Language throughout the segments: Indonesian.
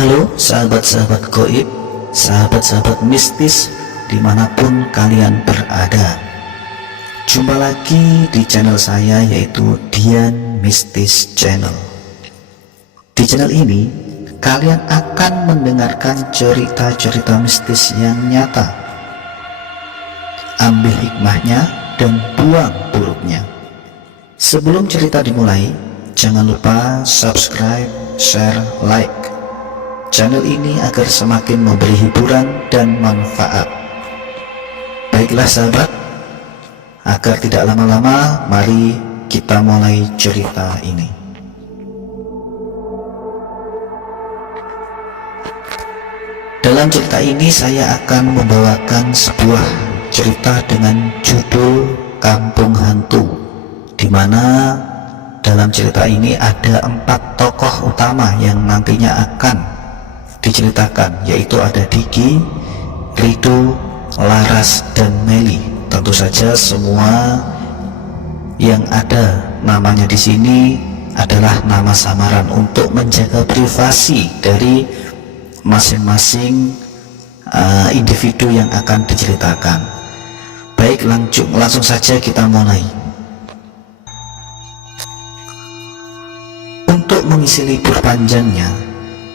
Halo sahabat-sahabat goib, sahabat-sahabat mistis dimanapun kalian berada. Jumpa lagi di channel saya, yaitu Dian Mistis Channel. Di channel ini kalian akan mendengarkan cerita-cerita mistis yang nyata. Ambil hikmahnya dan buang buruknya. Sebelum cerita dimulai, jangan lupa subscribe, share, like channel ini agar semakin memberi hiburan dan manfaat. Baiklah sahabat, agar tidak lama-lama, mari kita mulai cerita ini. Dalam cerita ini saya akan membawakan sebuah cerita dengan judul Kampung Hantu, di mana dalam cerita ini ada 4 tokoh utama yang nantinya akan diceritakan, yaitu ada Diki, Rido, Laras, dan Meli. Tentu saja semua yang ada namanya di sini adalah nama samaran untuk menjaga privasi dari masing-masing individu yang akan diceritakan. Baik, langsung saja kita mulai. Untuk mengisi libur panjangnya,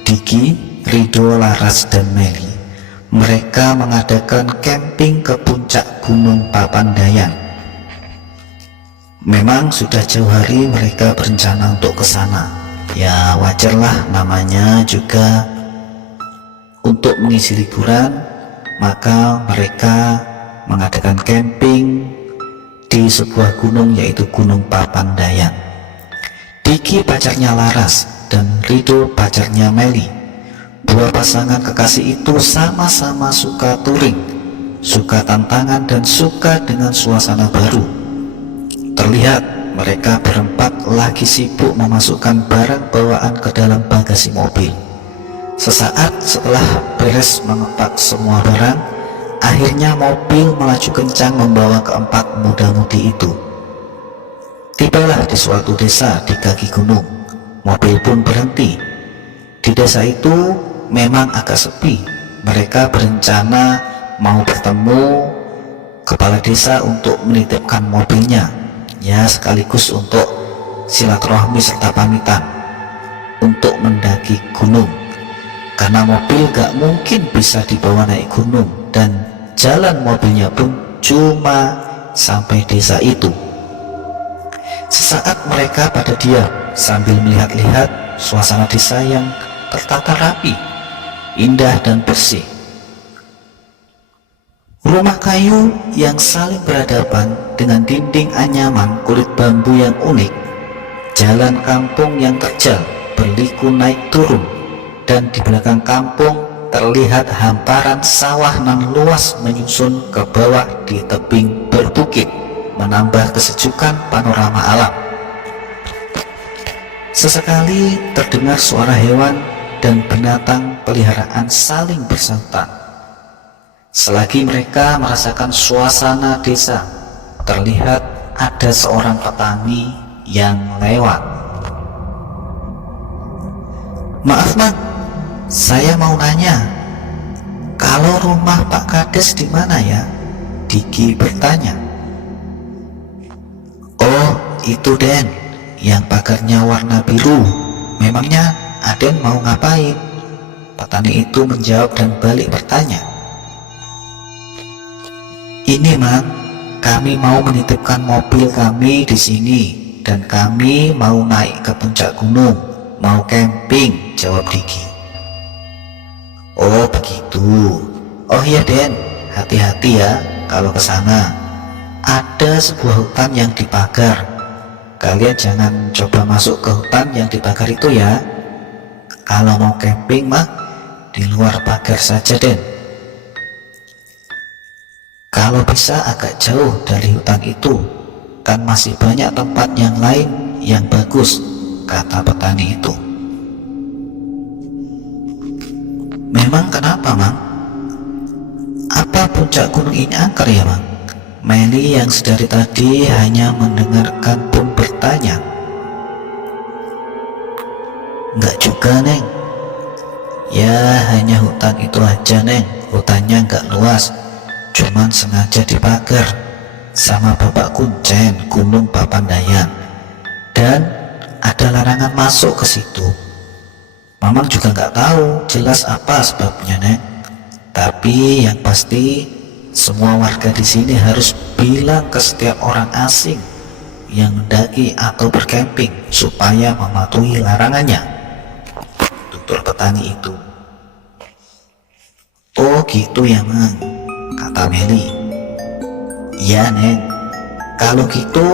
Diki, Rido, Laras, dan Meli mereka mengadakan camping ke puncak Gunung Papandayan. Memang sudah jauh hari mereka berencana untuk ke sana. Ya wajarlah, namanya juga untuk mengisi liburan, maka mereka mengadakan camping di sebuah gunung, yaitu Gunung Papandayan. Diki pacarnya Laras dan Rido pacarnya Meli. Dua pasangan kekasih itu sama-sama suka touring, suka tantangan, dan suka dengan suasana baru. Terlihat mereka berempat lagi sibuk memasukkan barang bawaan ke dalam bagasi mobil. Sesaat setelah beres mengepak semua barang, akhirnya mobil melaju kencang membawa keempat muda-mudi itu. Tibalah di suatu desa di kaki gunung. Mobil pun berhenti. Di desa itu memang agak sepi. Mereka berencana mau bertemu kepala desa untuk menitipkan mobilnya, ya sekaligus untuk silaturahmi serta pamitan untuk mendaki gunung, karena mobil gak mungkin bisa dibawa naik gunung dan jalan mobilnya pun cuma sampai desa itu. Sesaat mereka pada diam sambil melihat-lihat suasana desa yang tertata rapi, indah dan bersih. Rumah kayu yang saling berhadapan dengan dinding anyaman kulit bambu yang unik, jalan kampung yang terjal berliku naik turun, dan di belakang kampung terlihat hamparan sawah nan luas menyusun ke bawah di tebing berbukit, menambah kesejukan panorama alam. Sesekali terdengar suara hewan dan binatang peliharaan saling bersentak. Selagi mereka merasakan suasana desa, terlihat ada seorang petani yang lewat. "Maaf Mang, saya mau nanya, kalau rumah Pak Kades di mana ya?" Diki bertanya. "Oh, itu Den, yang pagarnya warna biru. Memangnya Aden mau ngapain?" Petani itu menjawab dan balik bertanya. "Ini Mang, kami mau menitipkan mobil kami di sini dan kami mau naik ke puncak gunung, mau camping," jawab Diki. "Oh begitu. Oh iya Den, hati-hati ya kalau ke sana. Ada sebuah hutan yang dipagar. Kalian jangan coba masuk ke hutan yang dipagar itu ya. Kalau mau camping mah di luar pagar saja Den. Kalau bisa agak jauh dari hutan itu, kan masih banyak tempat yang lain yang bagus," kata petani itu. "Memang kenapa Mang? Apa puncak gunung ini angker ya Mang?" Meli yang sedari tadi hanya mendengarkan pun bertanya. "Enggak juga Neng, Ya hanya hutan itu aja Neng, hutannya nggak luas, cuman sengaja dipagar sama Bapak Kuncen Gunung Papandayan, dan ada larangan masuk ke situ. Mamang juga nggak tahu jelas apa sebabnya Neng, tapi yang pasti semua warga di sini harus bilang ke setiap orang asing yang mendaki atau bercamping supaya mematuhi larangannya, tutur petani itu. Oh gitu ya Mang, kata Meli. Iya Neng, kalau gitu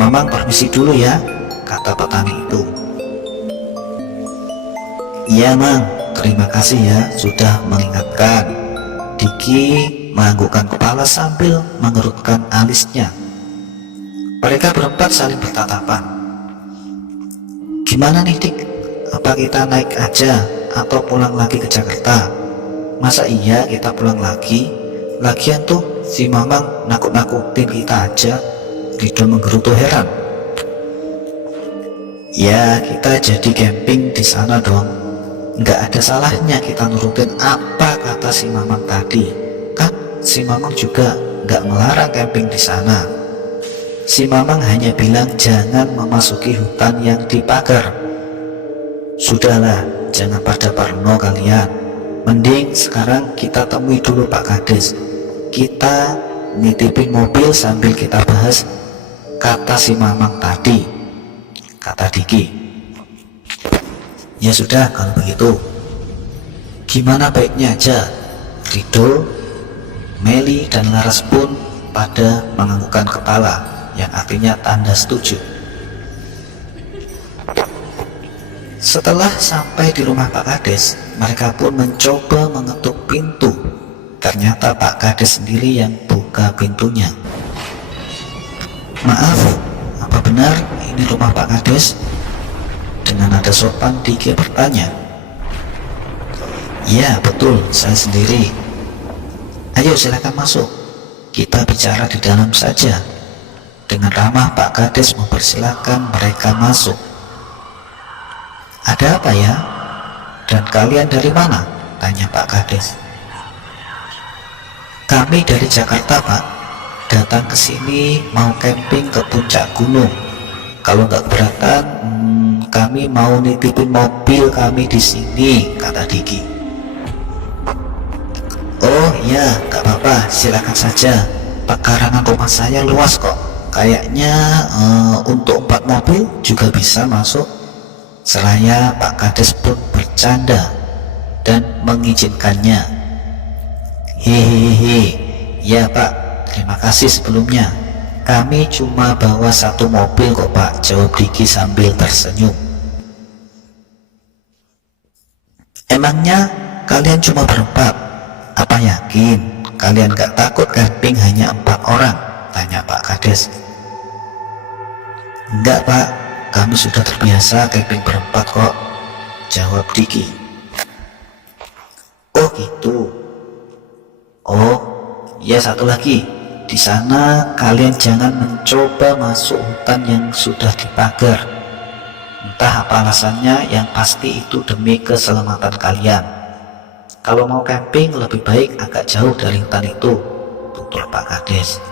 Mamang permisi dulu ya, kata petani itu. Iya Mang, terima kasih ya sudah mengingatkan. Diki menganggukkan kepala sambil mengerutkan alisnya. Mereka berempat saling bertatapan. Gimana nih Dik, apa kita naik aja atau pulang lagi ke Jakarta? Masa iya kita pulang lagi? Lagian tuh si Mamang nakut-nakutin kita aja. Ridho menggerutu heran. Ya kita jadi camping di sana dong. Nggak ada salahnya kita nurutin apa kata si Mamang tadi. Kan si Mamang juga nggak melarang camping di sana. Si Mamang hanya bilang jangan memasuki hutan yang dipagar. Sudahlah, jangan pada parno kalian. Mending sekarang kita temui dulu Pak Kades. Kita nitipin mobil sambil kita bahas kata si Mamang tadi, kata Diki. Ya sudah kalau begitu. Gimana baiknya aja? Ridho, Meli dan Laras pun pada menganggukkan kepala, yang artinya tanda setuju. Setelah sampai di rumah Pak Kades, mereka pun mencoba mengetuk pintu. Ternyata Pak Kades sendiri yang buka pintunya. Maaf, apa benar ini rumah Pak Kades? Dengan nada sopan Diki bertanya. Ya betul, saya sendiri. Ayo silakan masuk, kita bicara di dalam saja. Dengan ramah Pak Kades mempersilahkan mereka masuk. Ada apa ya? Dan kalian dari mana? Tanya Pak Kades. Kami dari Jakarta Pak, datang ke sini mau camping ke puncak gunung. Kalau nggak keberatan, kami mau nitipin mobil kami di sini, kata Diki. Oh iya, nggak apa-apa, silakan saja. Pekarangan rumah saya luas kok. Kayaknya untuk 4 mobil juga bisa masuk. Seraya Pak Kades pun bercanda dan mengizinkannya. Hehehe, ya Pak, terima kasih sebelumnya. Kami cuma bawa 1 mobil kok Pak, jawab Diki sambil tersenyum. Emangnya kalian cuma berempat? Apa yakin kalian gak takut camping hanya 4 orang? Tanya Pak Kades. Enggak Pak, kami sudah terbiasa camping berempat kok, jawab Diki. Oh gitu. Oh, ya satu lagi. Di sana kalian jangan mencoba masuk hutan yang sudah dipagar. Entah apa alasannya, yang pasti itu demi keselamatan kalian. Kalau mau camping lebih baik agak jauh dari hutan itu, tutur Pak Kades.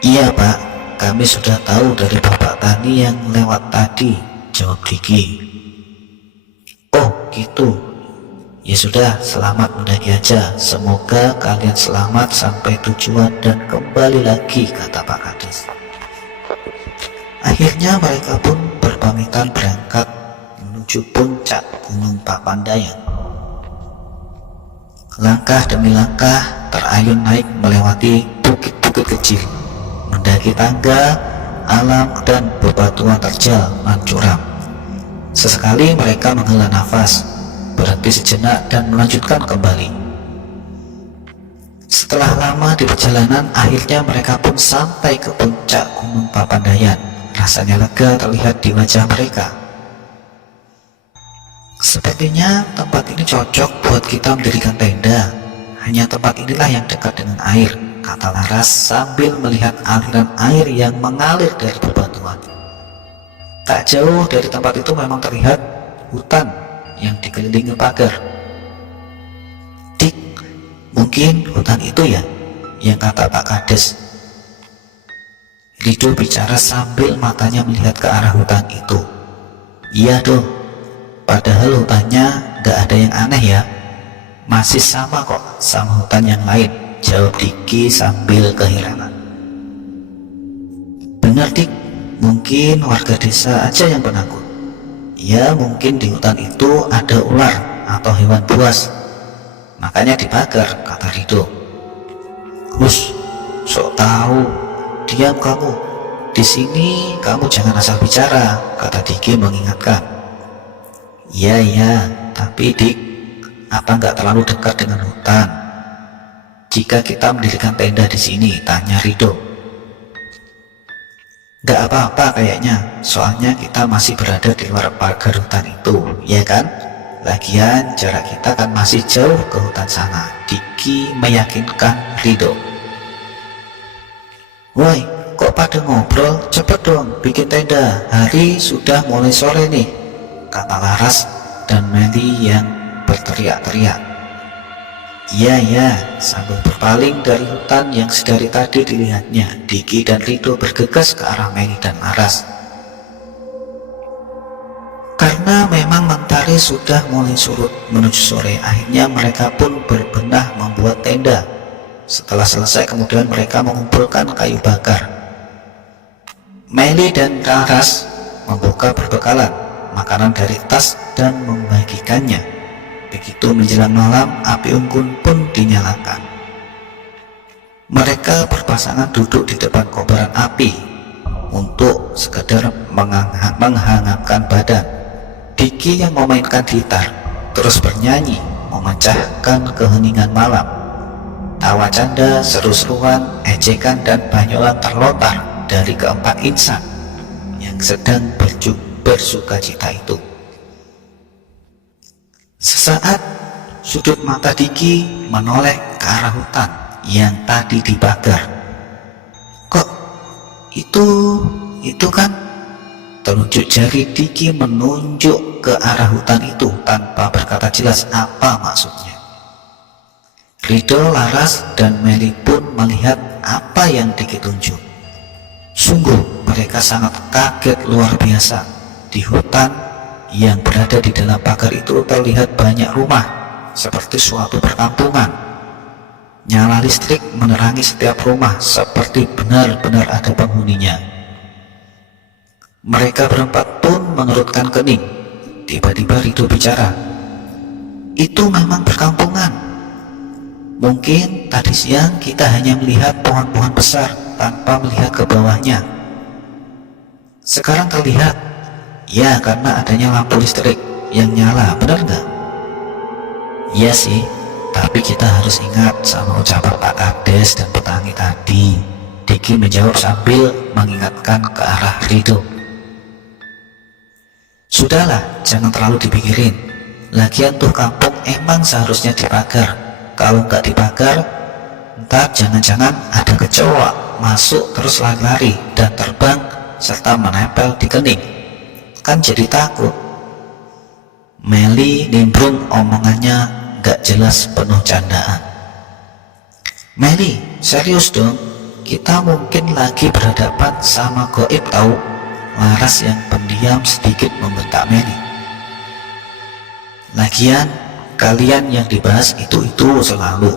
Iya Pak, kami sudah tahu dari Bapak Tani yang lewat tadi, jawab Diki. Oh gitu. Ya sudah, selamat mendaki aja. Semoga kalian selamat sampai tujuan dan kembali lagi, kata Pak Kades. Akhirnya mereka pun berpamitan berangkat menuju puncak Gunung Papandayan. Langkah demi langkah terayun naik melewati bukit-bukit kecil, mendaki tangga alam dan bebatuan terjal nan curam. Sesekali mereka menghela nafas, berhenti sejenak dan melanjutkan kembali. Setelah lama di perjalanan, akhirnya mereka pun sampai ke puncak Gunung Papandayan. Rasanya lega terlihat di wajah mereka. Sepertinya tempat ini cocok buat kita mendirikan tenda. Hanya tempat inilah yang dekat dengan air, kata Laras sambil melihat aliran air yang mengalir dari bebatuan. Tak jauh dari tempat itu memang terlihat hutan yang dikelilingi pagar. Dik, mungkin hutan itu ya yang kata Pak Kades. Rido bicara sambil matanya melihat ke arah hutan itu. Iya dong, padahal hutannya gak ada yang aneh ya, masih sama kok sama hutan yang lain, jawab Diki sambil keherangan. Benar Dik, mungkin warga desa aja yang penakut. Ya mungkin di hutan itu ada ular atau hewan buas, makanya dibakar, kata Rido. Hus, sok tahu, diam kamu. Di sini kamu jangan asal bicara, kata Diki mengingatkan. Iya, tapi Dik, apa nggak terlalu dekat dengan hutan jika kita mendirikan tenda di sini? Tanya Rido. Nggak apa-apa kayaknya, soalnya kita masih berada di luar pagar hutan itu, ya kan? Lagian jarak kita kan masih jauh ke hutan sana, Diki meyakinkan Rido. Woi, kok pada ngobrol? Cepet dong bikin tenda, hari sudah mulai sore nih, kata Laras dan Meli yang berteriak-teriak. Iya, sambil berpaling dari hutan yang sedari tadi dilihatnya, Diki dan Rido bergegas ke arah Meli dan Laras. Karena memang mentari sudah mulai surut menuju sore, akhirnya mereka pun berbenah membuat tenda. Setelah selesai kemudian mereka mengumpulkan kayu bakar. Meli dan Laras membuka perbekalan makanan dari tas dan membagikannya. Begitu menjelang malam, api unggun pun dinyalakan. Mereka berpasangan duduk di depan kobaran api untuk sekedar menghangatkan badan. Diki yang memainkan gitar terus bernyanyi memecahkan keheningan malam. Tawa canda, seru-seruan, ejekan dan banyolan terlontar dari keempat insan yang sedang bersuka cita itu. Sesaat sudut mata Diki menoleh ke arah hutan yang tadi dibakar. Kok itu kan? Telunjuk jari Diki menunjuk ke arah hutan itu tanpa berkata jelas apa maksudnya. Rido, Laras dan Meli pun melihat apa yang Diki tunjuk. Sungguh mereka sangat kaget luar biasa. Di hutan yang berada di dalam pagar itu terlihat banyak rumah seperti suatu perkampungan. Nyala listrik menerangi setiap rumah seperti benar-benar ada penghuninya. Mereka berempat pun mengerutkan kening. Tiba-tiba Rido bicara. Itu memang perkampungan. Mungkin tadi siang kita hanya melihat pohon-pohon besar tanpa melihat ke bawahnya. Sekarang terlihat. Ya, karena adanya lampu listrik yang nyala, benar nggak? Iya sih, tapi kita harus ingat sama ucapan Pak Kades dan petani tadi, Diki menjawab sambil mengingatkan ke arah Rido. Sudahlah, jangan terlalu dipikirin. Lagian tuh kampung emang seharusnya dibakar. Kalau nggak dibakar, ntar jangan-jangan ada kecoa masuk terus lari-lari dan terbang serta menempel di kening. Kan jadi takut. Meli nimbrung omongannya gak jelas penuh candaan. Meli, serius dong, kita mungkin lagi berhadapan sama goib tahu. Laras yang pendiam sedikit membentak Meli. Lagian kalian yang dibahas itu selalu.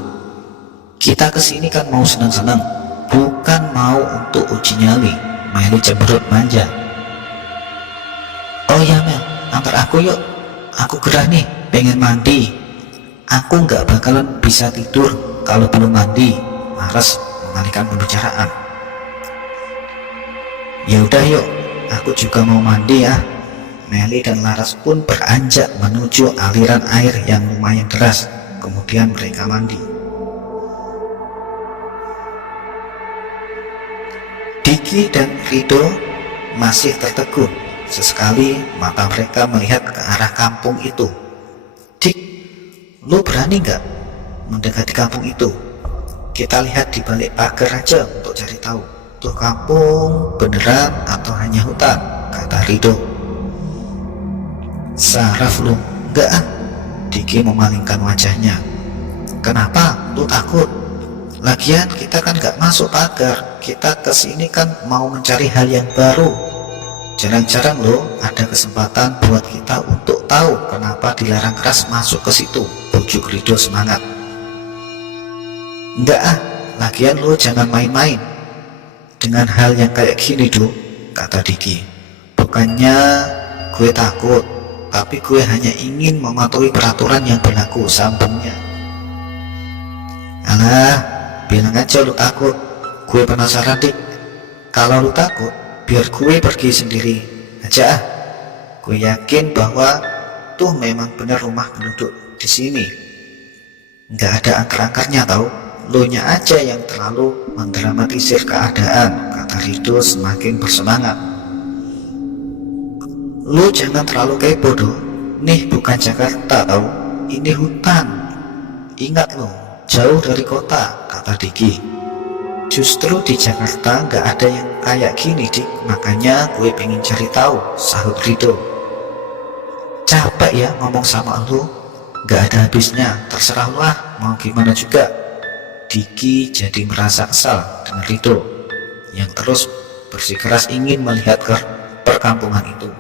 Kita kesini kan mau senang-senang, bukan mau untuk uji nyali. Meli cemberut manja. Oh ya Mel, antar aku yuk. Aku gerah nih, pengen mandi. Aku nggak bakalan bisa tidur kalau belum mandi. Laras mengalihkan pembicaraan. Ya udah yuk, aku juga mau mandi ya. Meli dan Laras pun beranjak menuju aliran air yang lumayan deras. Kemudian mereka mandi. Diki dan Rido masih tertegun. Sesekali mata mereka melihat ke arah kampung itu. Dik, lu berani nggak mendekati kampung itu? Kita lihat di balik pagar aja untuk cari tahu. Tuh kampung beneran atau hanya hutan, kata Rido. Saraf lu? Enggak ah. Diki memalingkan wajahnya. Kenapa? Lu takut? Lagian kita kan gak masuk pagar. Kita kesini kan mau mencari hal yang baru. Jarang-jarang loh ada kesempatan buat kita untuk tahu kenapa dilarang keras masuk ke situ. Bujuk Rido semangat. Enggak ah, lagian lo jangan main-main dengan hal yang kayak gini Do, kata Diki. Bukannya gue takut, tapi gue hanya ingin mematuhi peraturan yang berlaku, sambungnya. Alah, bilang aja lu takut. Gue penasaran Dik. Kalau lu takut, biar gue pergi sendiri aja ah. Gue yakin bahwa tuh memang benar rumah penduduk di sini. Nggak ada angker-angkernya tau. Lu nya aja yang terlalu mendramatisir keadaan, kata Rido semakin bersemangat. Lu jangan terlalu kepo Do. Nih bukan Jakarta tau. Ini hutan. Ingat lo, jauh dari kota, kata Diki. Justru di Jakarta nggak ada yang kayak gini Dik, makanya gue pengen cari tahu, sahut Rido. Capek ya ngomong sama lu, nggak ada habisnya, terserah lu ah, mau gimana juga. Diki jadi merasa kesal dengan Rido yang terus bersikeras ingin melihat ke perkampungan itu.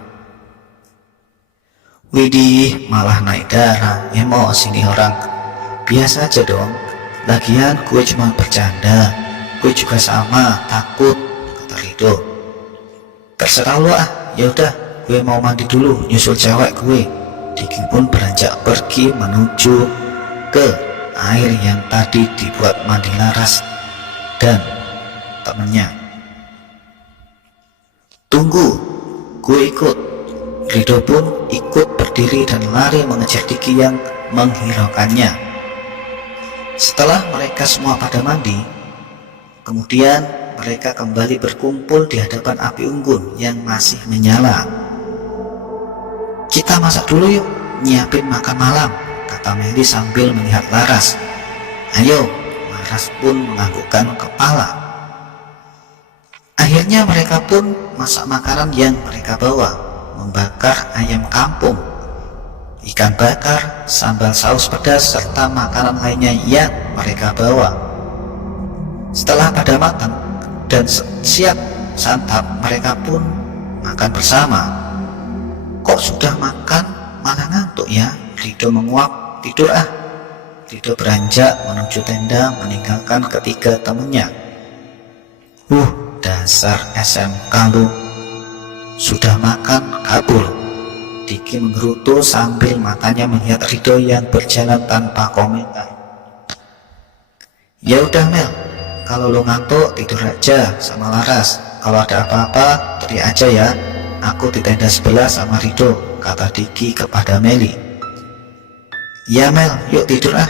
Widih, malah naik darah, emosi nih orang. Biasa aja dong, lagian gue cuma bercanda. Gue juga sama, takut, kata Rido. Terserah lu ah, yaudah, gue mau mandi dulu, nyusul cewek gue. Diki pun beranjak pergi menuju ke air yang tadi dibuat mandi Laras dan temennya. Tunggu, gue ikut. Rido pun ikut berdiri dan lari mengejar Diki yang menghiraukannya. Setelah mereka semua pada mandi, kemudian mereka kembali berkumpul di hadapan api unggun yang masih menyala. Kita masak dulu yuk, nyiapin makan malam, kata Meli sambil melihat Laras. Ayo, Laras pun menganggukkan kepala. Akhirnya mereka pun masak makanan yang mereka bawa, membakar ayam kampung, ikan bakar, sambal saus pedas, serta makanan lainnya yang mereka bawa. Setelah pada matang dan siap santap, mereka pun makan bersama. Kok sudah makan malah ngantuk ya? Rido menguap. Tidur ah. Rido beranjak menuju tenda meninggalkan ketiga temannya. Dasar SMK lu. Sudah makan kabur. Diki menggerutu sambil matanya melihat Rido yang berjalan tanpa komentar. Ya udah Mel, kalau lu ngantuk tidur aja sama Laras. Kalau ada apa-apa teriak aja ya. Aku di tenda sebelah sama Rido, kata Diki kepada Meli. Ya Mel, yuk tidur ah.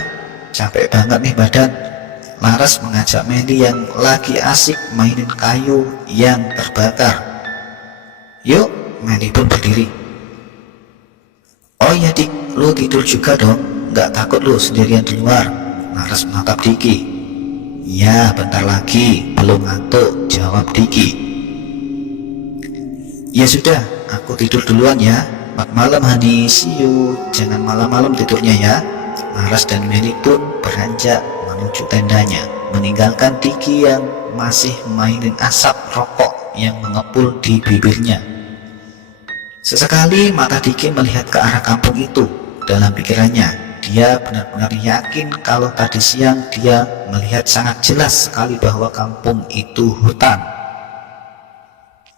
Capek banget nih badan. Laras mengajak Meli yang lagi asik mainin kayu yang terbakar. Yuk, Meli pun berdiri. Oh iya Dik, lu tidur juga dong. Nggak takut lu sendirian di luar? Laras menatap Diki. Ya bentar lagi, belum ngantuk, jawab Diki. Ya sudah, aku tidur duluan ya. Selamat malam Hani, see you. Jangan malam-malam tidurnya ya. Laras dan Meli pun beranjak menuju tendanya, meninggalkan Diki yang masih mainin asap rokok yang mengepul di bibirnya. Sesekali mata Diki melihat ke arah kampung itu. Dalam pikirannya, dia benar-benar yakin kalau tadi siang dia melihat sangat jelas sekali bahwa kampung itu hutan.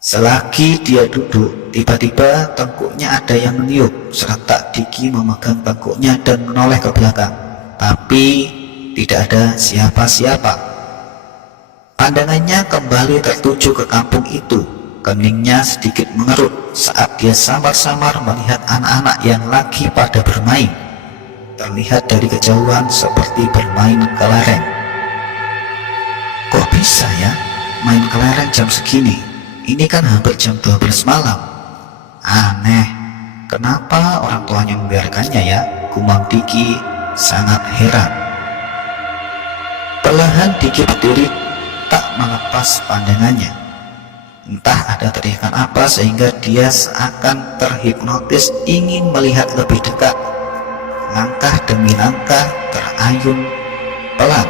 Selagi dia duduk, tiba-tiba tengkuknya ada yang meniup. Serentak Diki memegang tengkuknya dan menoleh ke belakang. Tapi tidak ada siapa-siapa. Pandangannya kembali tertuju ke kampung itu. Keningnya sedikit mengerut saat dia samar-samar melihat anak-anak yang lagi pada bermain. Terlihat dari kejauhan seperti bermain kelereng. Kok bisa ya main kelereng jam segini? Ini kan hampir jam 12 malam. Aneh, kenapa orang tuanya membiarkannya ya? Gumam Diki sangat heran. Perlahan Diki berdiri tak melepas pandangannya. Entah ada teriakan apa sehingga dia seakan terhipnotis ingin melihat lebih dekat. Langkah demi langkah terayun pelan,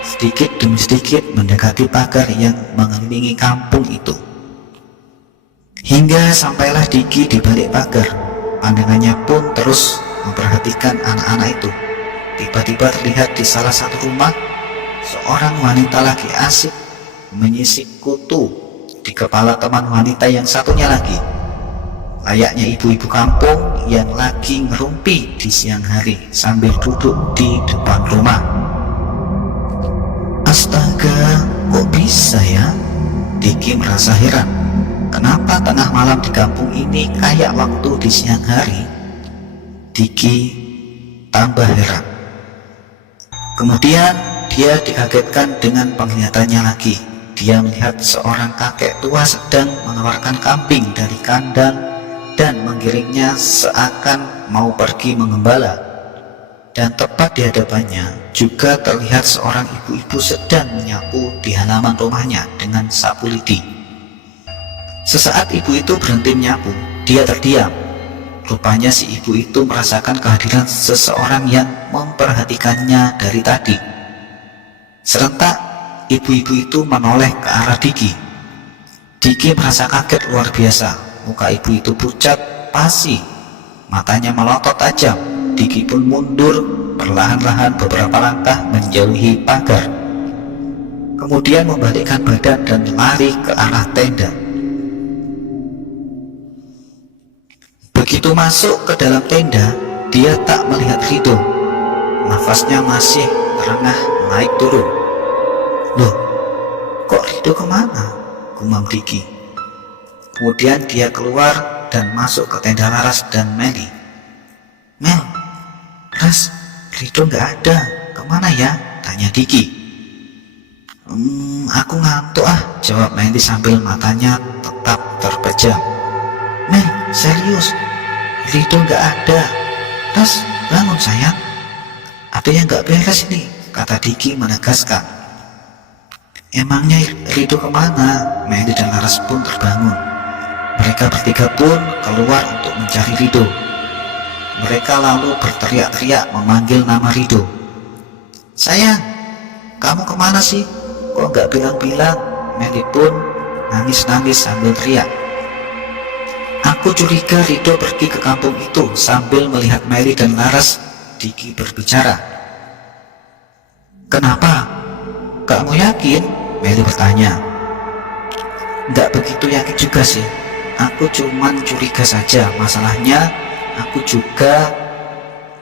sedikit demi sedikit mendekati pagar yang mengelilingi kampung itu. Hingga sampailah Diki di balik pagar. Pandangannya pun terus memperhatikan anak-anak itu. Tiba-tiba terlihat di salah satu rumah seorang wanita lagi asik menyisik kutu di kepala teman wanita yang satunya lagi. Layaknya ibu-ibu kampung yang lagi ngerumpi di siang hari sambil duduk di depan rumah. Astaga, kok bisa ya? Diki merasa heran. Kenapa tengah malam di kampung ini kayak waktu di siang hari? Diki tambah heran. Kemudian dia dikagetkan dengan penglihatannya lagi. Dia melihat seorang kakek tua sedang mengeluarkan kambing dari kandang dan menggiringnya seakan mau pergi mengembala. Dan tepat di hadapannya juga terlihat seorang ibu-ibu sedang menyapu di halaman rumahnya dengan sapu lidi. Sesaat ibu itu berhenti menyapu, dia terdiam. Rupanya si ibu itu merasakan kehadiran seseorang yang memperhatikannya dari tadi. Serentak, ibu-ibu itu menoleh ke arah Diki. Diki merasa kaget luar biasa. Muka ibu itu pucat, pasi, matanya melotot tajam. Diki pun mundur perlahan-lahan beberapa langkah menjauhi pagar. Kemudian membalikkan badan dan lari ke arah tenda. Begitu masuk ke dalam tenda, dia tak melihat Rido. Nafasnya masih terengah naik turun. Loh, kok Rido kemana? Gumam Diki. Kemudian dia keluar dan masuk ke tenda Laras dan Meli. Mel, Ras, Rido nggak ada. Kemana ya? Tanya Diki. Aku ngantuk jawab Meli sambil matanya tetap terpejam. Mel, serius, Rido nggak ada. Ras, bangun sayang. Ada yang nggak beres ini, kata Diki menegaskan. Emangnya Rido kemana? Meli dan Laras pun terbangun. Mereka bertiga pun keluar untuk mencari Rido. Mereka lalu berteriak-teriak memanggil nama Rido. Sayang, kamu kemana sih? Kok nggak bilang-bilang? Meli pun nangis-nangis sambil teriak. Aku curiga Rido pergi ke kampung itu. Sambil melihat Meli dan Laras, Diki berbicara. Kenapa? Kamu yakin? Meli bertanya. Nggak begitu yakin juga sih. Aku cuman curiga saja. Masalahnya aku juga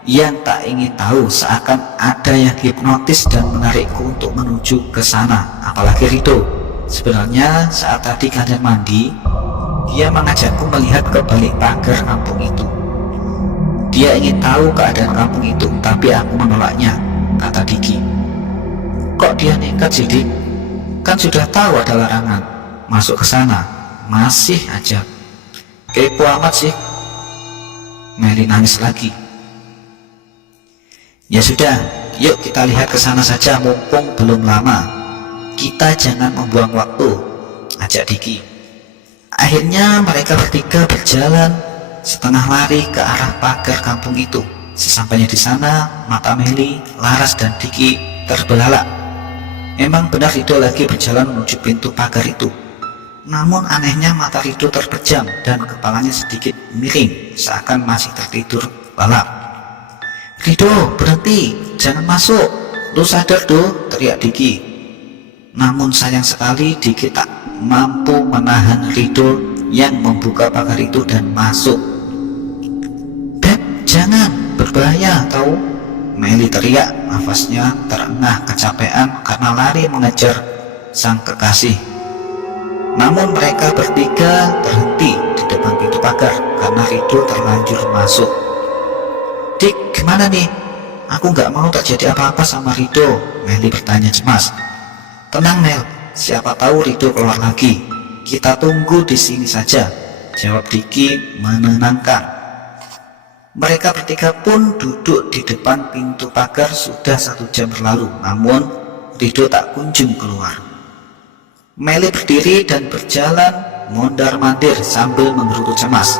yang tak ingin tahu, seakan ada yang hipnotis dan menarikku untuk menuju ke sana. Apalagi Rido. Sebenarnya saat tadi kalian mandi, dia mengajakku melihat ke balik pagar kampung itu. Dia ingin tahu keadaan kampung itu, tapi aku menolaknya, kata Diki. Kok dia nekat sih, Dik? Kan sudah tahu ada larangan masuk ke sana, masih aja. Kepo amat sih. Meli nangis lagi. Ya sudah, yuk kita lihat ke sana saja, mumpung belum lama. Kita jangan membuang waktu, ajak Diki. Akhirnya mereka bertiga berjalan setengah lari ke arah pagar kampung itu. Sesampainya di sana, mata Meli, Laras dan Diki terbelalak. Memang benar Rido lagi berjalan menuju pintu pagar itu. Namun anehnya mata Rido terpejam dan kepalanya sedikit miring, seakan masih tertidur lelap. Rido, berhenti, jangan masuk. Lu sadar do, teriak Diki. Namun sayang sekali Diki tak mampu menahan Rido yang membuka pagar itu dan masuk. Beb, jangan, berbahaya tahu. Meli teriak, nafasnya terengah kecapean karena lari mengejar sang kekasih. Namun mereka bertiga terhenti di depan pintu pagar karena Rido terlanjur masuk. Dik, gimana nih? Aku nggak mau terjadi apa-apa sama Rido, Meli bertanya cemas. Tenang Mel, siapa tahu Rido keluar lagi. Kita tunggu di sini saja, jawab Diki menenangkan. Mereka bertiga pun duduk di depan pintu pagar sudah 1 jam berlalu, namun Rido tak kunjung keluar. Meli berdiri dan berjalan mondar-mandir sambil menggerutu cemas.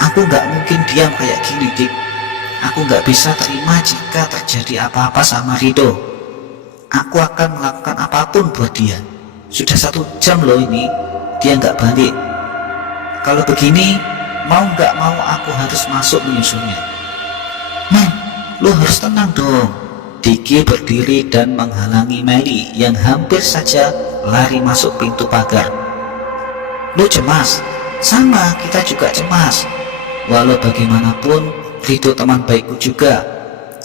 Aku nggak mungkin diam kayak gini, Dik. Aku nggak bisa terima jika terjadi apa-apa sama Rido. Aku akan melakukan apapun buat dia. Sudah 1 jam loh ini, dia nggak balik. Kalau begini, mau nggak mau aku harus masuk menyusulnya. Mel, lo harus tenang dong. Diki berdiri dan menghalangi Meli yang hampir saja lari masuk pintu pagar. Lo cemas? Sama, kita juga cemas. Walau bagaimanapun, Rido teman baikku juga.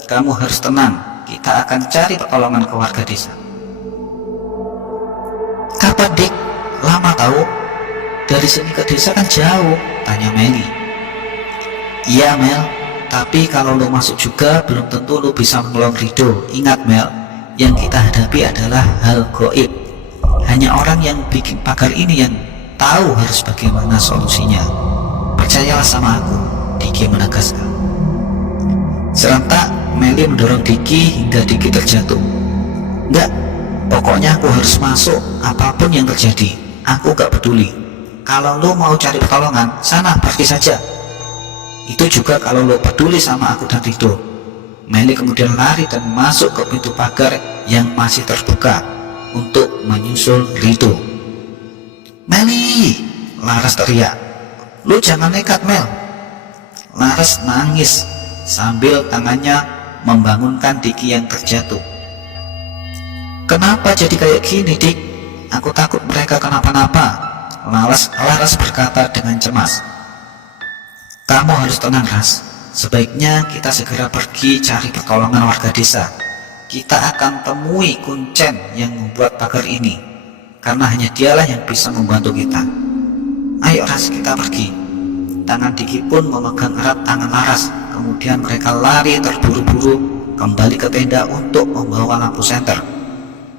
Kamu harus tenang, kita akan cari pertolongan ke warga desa. Kapan, Dik? Lama tahu? Dari sini ke desa kan jauh, tanya Meli. Iya, Mel, tapi kalau lo masuk juga belum tentu lo bisa menolong Rido. Ingat, Mel, yang kita hadapi adalah hal goib. Hanya orang yang bikin pagar ini yang tahu harus bagaimana solusinya. Percayalah sama aku, Diki menegaskan. Serentak, Meli mendorong Diki hingga Diki terjatuh. Enggak, pokoknya aku harus masuk apapun yang terjadi. Aku gak peduli. Kalau lo mau cari pertolongan, sana pergi saja. Itu juga kalau lo peduli sama aku dan Rido. Meli kemudian lari dan masuk ke pintu pagar yang masih terbuka untuk menyusul Rido. Meli, Laras teriak. Lo jangan nekat, Mel. Laras nangis sambil tangannya membangunkan Diki yang terjatuh. Kenapa jadi kayak gini, Dik? Aku takut mereka kenapa-napa. Laras berkata dengan cemas. Kamu harus tenang, Ras. Sebaiknya kita segera pergi cari pertolongan warga desa. Kita akan temui kuncen yang membuat pagar ini, karena hanya dialah yang bisa membantu kita. Ayo, Ras, kita pergi. Tangan Diki pun memegang erat tangan Laras. Kemudian mereka lari terburu-buru kembali ke tenda untuk membawa lampu senter.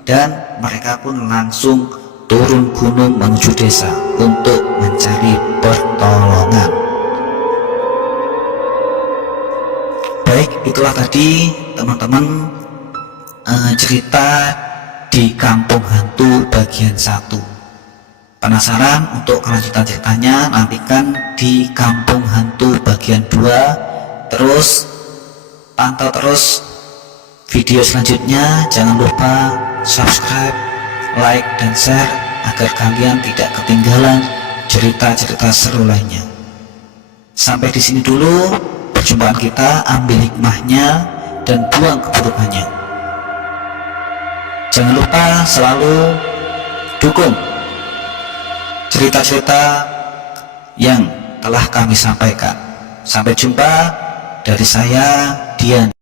Dan mereka pun langsung turun gunung menuju desa untuk mencari pertolongan. Baik, itulah tadi teman-teman cerita di Kampung Hantu bagian 1. Penasaran untuk kelanjutan ceritanya? Nantikan di Kampung Hantu bagian 2. Terus pantau terus video selanjutnya. Jangan lupa subscribe, like, dan share agar kalian tidak ketinggalan cerita-cerita seru lainnya. Sampai di sini dulu perjumpaan kita. Ambil hikmahnya dan buang keburukannya. Jangan lupa selalu dukung cerita-cerita yang telah kami sampaikan. Sampai jumpa dari saya, Dian.